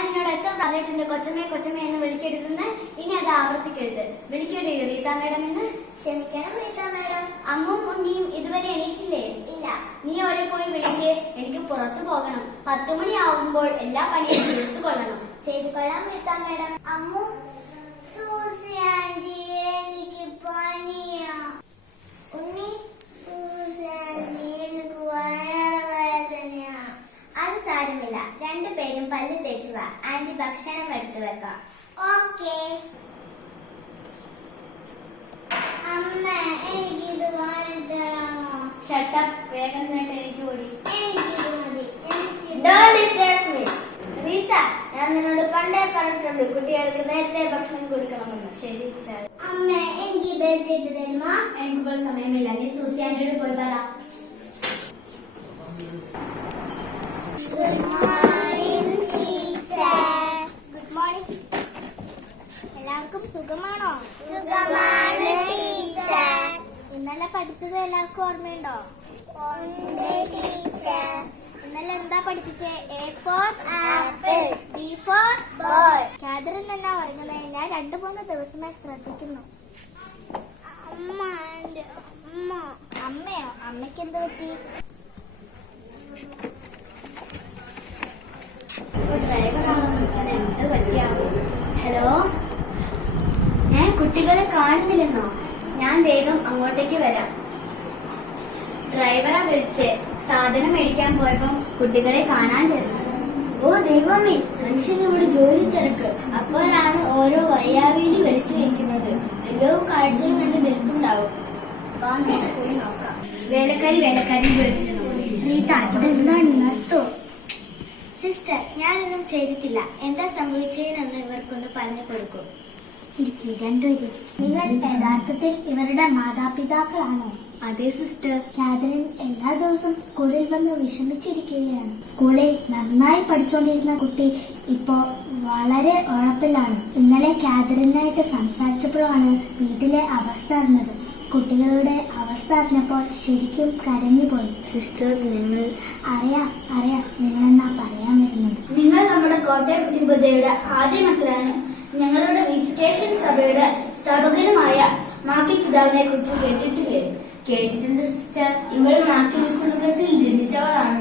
ഞാൻ നിന്നോട് എത്ര പറഞ്ഞിട്ടുണ്ട് കൊച്ചമ്മേ കൊച്ചമ്മേ എന്ന് വിളിക്കരുതെന്ന്. ഇനി അത് ആവർത്തിക്കരുത്. വിളിക്കരുത് റീത മേഡം എന്ന്. ക്ഷമിക്കണം റീത മാഡം. അമ്മും ഉണ്ണിയും ഇതുവരെ എണീച്ചില്ലേ? ഇല്ല. നീ അവരെ പോയി വിളിക്ക്? എനിക്ക് പുറത്തു പോകണം. പത്ത് മണി ആവുമ്പോൾ എല്ലാ പണിയും തീർത്തു കൊള്ളണം ചെയ്തു കൊള്ളാം Reetha madam. Ammu Susie aunty എനിക്ക് പനിയാ ഉണ്ണി സൂസി ആന്റി എനിക്ക് വയറ് വേദനയാ അത് സാരമില്ല രണ്ടുപേരും പല്ല് തേച്ചു വാ ആന്റി ഭക്ഷണം എടുത്തു വെക്കാം. ഓക്കേ. അമ്മ എനിക്കിത് വാരി തരാമോ ഷട്ടപ്പ് വേഗം വേണ്ട എനിക്ക് ഓടി. എനിക്കിത് മതി. റീത്ത ഞാൻ നിന്നോട് പണ്ടേ പറഞ്ഞിട്ടുണ്ട് കുട്ടികൾക്ക് നേരത്തെ ഭക്ഷണം കൊടുക്കണമെന്ന്. ശരി സാർ അമ്മ എനിക്ക് ബെൽറ്റ് ഇട്ട് തരുമോ? എനിക്കിപ്പോൾ സമയമില്ല. നീ സൂസിയാന്റെ പോയി പറ എല്ലാവർക്കും സുഖമാണോ? സുഖമാണ് ടീച്ചർ. ഇന്നലെ പഠിച്ചത് എല്ലാവർക്കും ഓർമ്മയുണ്ടോ? ടീച്ചർ. ഇന്നലെ എന്താ പഠിപ്പിച്ചേ? A for apple B for ball Catherine എന്നാ ഉറങ്ങുന്നത് ഞാൻ രണ്ടു മൂന്ന് ദിവസമായി ശ്രദ്ധിക്കുന്നു. അമ്മ അമ്മ. അമ്മയോ? അമ്മയ്ക്ക് എന്ത് പറ്റി? എന്ത് പറ്റിയാവും? ഹലോ കുട്ടികളെ കാണുന്നില്ലെന്നോ? ഞാൻ വേഗം അങ്ങോട്ടേക്ക് വരാം. ഡ്രൈവറെ വിളിച്ച്. സാധനം മേടിക്കാൻ പോയപ്പോ കുട്ടികളെ കാണാൻ വരുന്നു ഓ ദൈവമേ മനുഷ്യനോട് ജോലി തിരക്ക്. അപ്പോഴാണ് ഓരോ വയ്യാവേലി വലിച്ചു വയ്ക്കുന്നത് എല്ലോ കാഴ്ചയും കണ്ട് നിൽപ്പുണ്ടാവും. വേലക്കാരി വേലക്കാരി സിസ്റ്റർ ഞാനൊന്നും ചെയ്തിട്ടില്ല. എന്താ സംഭവിച്ചതെന്ന് ഇവർക്കൊന്ന് പറഞ്ഞു കൊടുക്കൂ. ഇരിക്കി രണ്ടുപേരും നിങ്ങൾ യഥാർത്ഥത്തിൽ ഇവരുടെ മാതാപിതാക്കളാണോ? അതെ സിസ്റ്റർ കാതറിൻ എല്ലാ ദിവസവും സ്കൂളിൽ വന്ന് വിഷമിച്ചിരിക്കുകയാണ്. സ്കൂളിൽ നന്നായി പഠിച്ചുകൊണ്ടിരുന്ന കുട്ടി ഇപ്പോ വളരെ ഉഴപ്പിലാണ്. ഇന്നലെ കാതറിനായിട്ട് സംസാരിച്ചപ്പോഴാണ് വീട്ടിലെ അവസ്ഥ അറിഞ്ഞത്. കുട്ടികളുടെ അവസ്ഥ അറിഞ്ഞപ്പോൾ ശരിക്കും കരഞ്ഞുപോയി. സിസ്റ്റർ നിങ്ങൾ അറിയാം അറിയാം നിങ്ങൾ എന്നാ പറയാൻ പറ്റുന്നത് നിങ്ങൾ നമ്മുടെ കോട്ടയം രൂപതയുടെ ആദ്യ മെത്രാനും ഞങ്ങളുടെ വിസിറ്റേഷൻ സഭയുടെ സ്ഥാപകനുമായ മാക്കി പിതാവിനെ കുറിച്ച് കേട്ടിട്ടില്ലേ? കേട്ടിട്ടുണ്ട് സിസ്റ്റർ ഇവൾ മാക്കി കുടുംബത്തിൽ ജനിച്ചവളാണ്.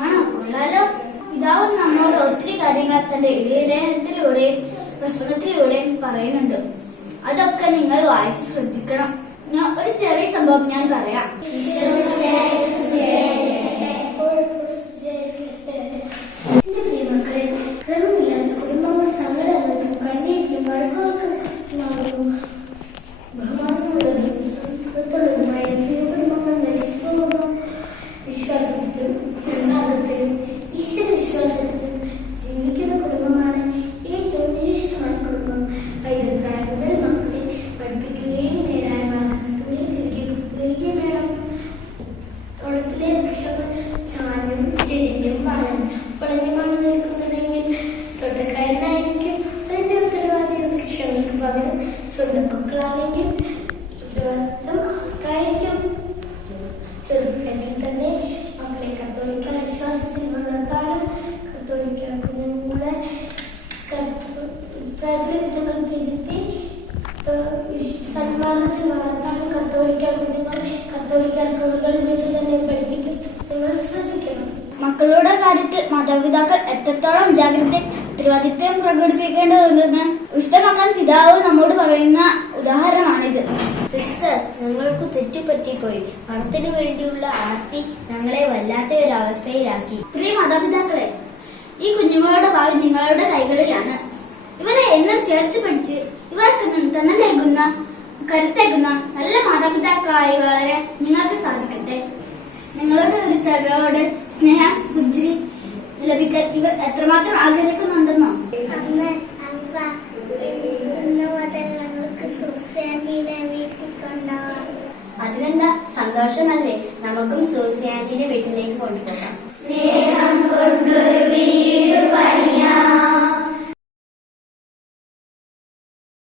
ആണോ? കൊള്ളാലോ. പിതാവ് നമ്മളോട് ഒത്തിരി കാര്യങ്ങൾ തന്റെ ഇടയലേഖനത്തിലൂടെയും പ്രസംഗത്തിലൂടെയും പറയുന്നുണ്ട്. അതൊക്കെ നിങ്ങൾ വായിച്ച് ശ്രദ്ധിക്കണം. ഒരു ചെറിയ സംഭവം ഞാൻ പറയാം. ചാനും ചെരിഞ്ഞും വളരും വളഞ്ഞുമാണ് നിൽക്കുന്നതെങ്കിൽ തൊട്ടക്കാരനായിരിക്കും. അതിന്റെ ഉത്തരവാദിത്വം വൃക്ഷങ്ങൾക്ക് പകരം സ്വന്തം മക്കളാണെങ്കിൽ ഉത്തരവാദിത്വം മക്കളുടെ കാര്യത്തിൽ മാതാപിതാക്കൾ എത്രത്തോളം ജാഗ്രത ഉത്തരവാദിത്വം പ്രകടിപ്പിക്കേണ്ടതുണ്ടെന്ന് വിശദമാക്കാൻ പിതാവ് നമ്മോട് പറയുന്ന ഉദാഹരണമാണിത്. സിസ്റ്റർ ഞങ്ങൾക്ക് തെറ്റുപറ്റിപ്പോയി. പണത്തിനു വേണ്ടിയുള്ള ആർത്തി ഞങ്ങളെ വല്ലാത്ത ഒരു അവസ്ഥയിലാക്കി പ്രിയ മാതാപിതാക്കളെ ഈ കുഞ്ഞുങ്ങളുടെ ഭാവി നിങ്ങളുടെ കൈകളിലാണ്. ഇവരെ എന്നും ചേർത്ത് പിടിച്ച് ഇവർക്ക് തന്നെ നൽകുന്ന കരുത്തേക്കുന്ന നല്ല മാതാപിതാക്കളായി വളരെ നിങ്ങൾക്ക് സാധിക്കട്ടെ നിങ്ങളുടെ ഒരു തരോട് സ്നേഹം പുഞ്ചിരി ലഭിക്കാൻ ഇവർ എത്രമാത്രം ആഗ്രഹിക്കുന്നുണ്ടെന്നോ? അതിനെന്താ സന്തോഷമല്ലേ? നമുക്കും സൂസിയാന്റിന്റെ വീട്ടിലേക്ക് കൊണ്ടുപോകാം. സ്നേഹം കൊണ്ടൊരു